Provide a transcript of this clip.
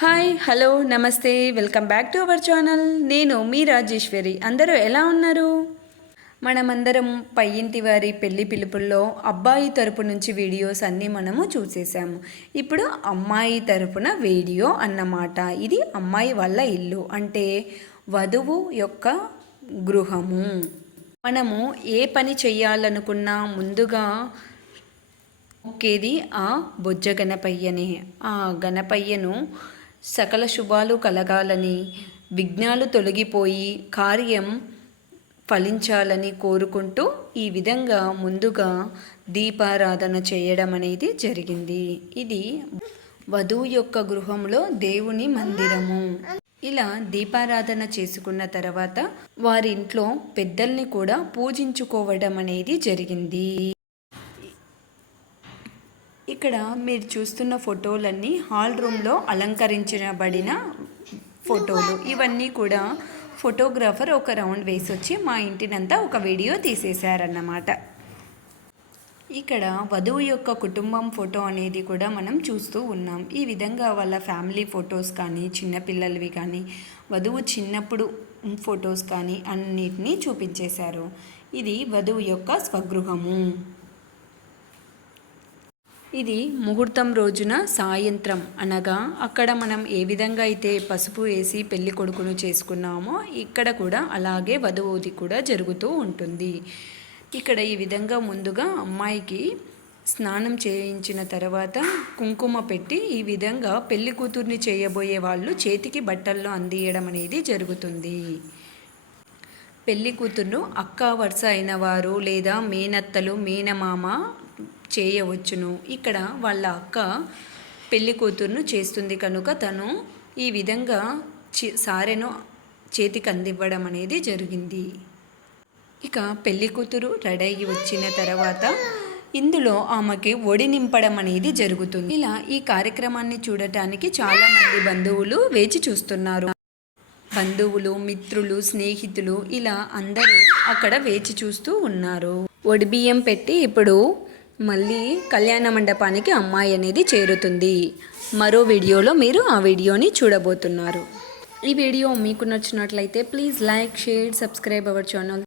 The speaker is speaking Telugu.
హాయ్ హలో నమస్తే welcome back to our channel. నేను మీ రాజేశ్వరి. అందరూ ఎలా ఉన్నారు? మనమందరం పై ఇంటి వారి పెళ్లి పిలుపుల్లో అబ్బాయి తరపు నుంచి వీడియోస్ అన్నీ మనము చూసేసాము. ఇప్పుడు అమ్మాయి తరపున వీడియో అన్నమాట. ఇది అమ్మాయి వాళ్ళ ఇల్లు, అంటే వధువు యొక్క గృహము. మనము ఏ పని చెయ్యాలనుకున్నా ముందుగా మొక్కేది ఆ బొజ్జ గణపయ్యనే. ఆ గణపయ్యను సకల శుభాలు కలగాలని, విఘ్నాలు తొలగిపోయి కార్యం ఫలించాలని కోరుకుంటూ ఈ విధంగా ముందుగా దీపారాధన చేయడం అనేది జరిగింది. ఇది వధువు యొక్క గృహంలో దేవుని మందిరము. ఇలా దీపారాధన చేసుకున్న తర్వాత వారి ఇంట్లో పెద్దల్ని కూడా పూజించుకోవడం అనేది జరిగింది. ఇక్కడ మీరు చూస్తున్న ఫోటోలన్నీ హాల్ రూమ్లో అలంకరించబడిన ఫోటోలు. ఇవన్నీ కూడా ఫోటోగ్రాఫర్ ఒక రౌండ్ వేసి వచ్చి మా ఇంటినంతా ఒక వీడియో తీసేశారన్నమాట. ఇక్కడ వధువు యొక్క కుటుంబం ఫోటో అనేది కూడా మనం చూస్తూ ఉన్నాం. ఈ విధంగా వాళ్ళ ఫ్యామిలీ ఫొటోస్ కానీ, చిన్నపిల్లలవి కానీ, వధువు చిన్నప్పుడు ఫొటోస్ కానీ అన్నిటినీ చూపించేశారు. ఇది వధువు యొక్క స్వగృహము. ఇది ముహూర్తం రోజున సాయంత్రం, అనగా అక్కడ మనం ఏ విధంగా అయితే పసుపు వేసి పెళ్లి కొడుకును చేసుకున్నామో ఇక్కడ కూడా అలాగే వధువుది కూడా జరుగుతూ ఉంటుంది. ఇక్కడ ఈ విధంగా ముందుగా అమ్మాయికి స్నానం చేయించిన తర్వాత కుంకుమ పెట్టి ఈ విధంగా పెళ్లి కూతుర్ని చేయబోయే వాళ్ళు చేతికి బట్టల్లో అందియడం అనేది జరుగుతుంది. పెళ్లి కూతుర్ను అక్క వరుస అయిన వారు లేదా మేనత్తలు, మేనమామ చేయవచ్చును. ఇక్కడ వాళ్ళ అక్క పెళ్లి కూతురును చేస్తుంది కనుక తను ఈ విధంగా సారెను చేతికి అందివ్వడం అనేది జరిగింది. ఇక పెళ్లి కూతురు రెడీ అయ్యి వచ్చిన తర్వాత ఇందులో ఆమెకి ఒడి నింపడం అనేది జరుగుతుంది. ఇలా ఈ కార్యక్రమాన్ని చూడటానికి చాలామంది బంధువులు వేచి చూస్తున్నారు. బంధువులు, మిత్రులు, స్నేహితులు ఇలా అందరూ అక్కడ వేచి చూస్తూ ఉన్నారు. ఒడిబియ్యం పెట్టి ఇప్పుడు మళ్ళీ కళ్యాణ మండపానికి అమ్మాయి అనేది చేరుతుంది. మరో వీడియోలో మీరు ఆ వీడియోని చూడబోతున్నారు. ఈ వీడియో మీకు నచ్చినట్లయితే please like, share, subscribe our channel.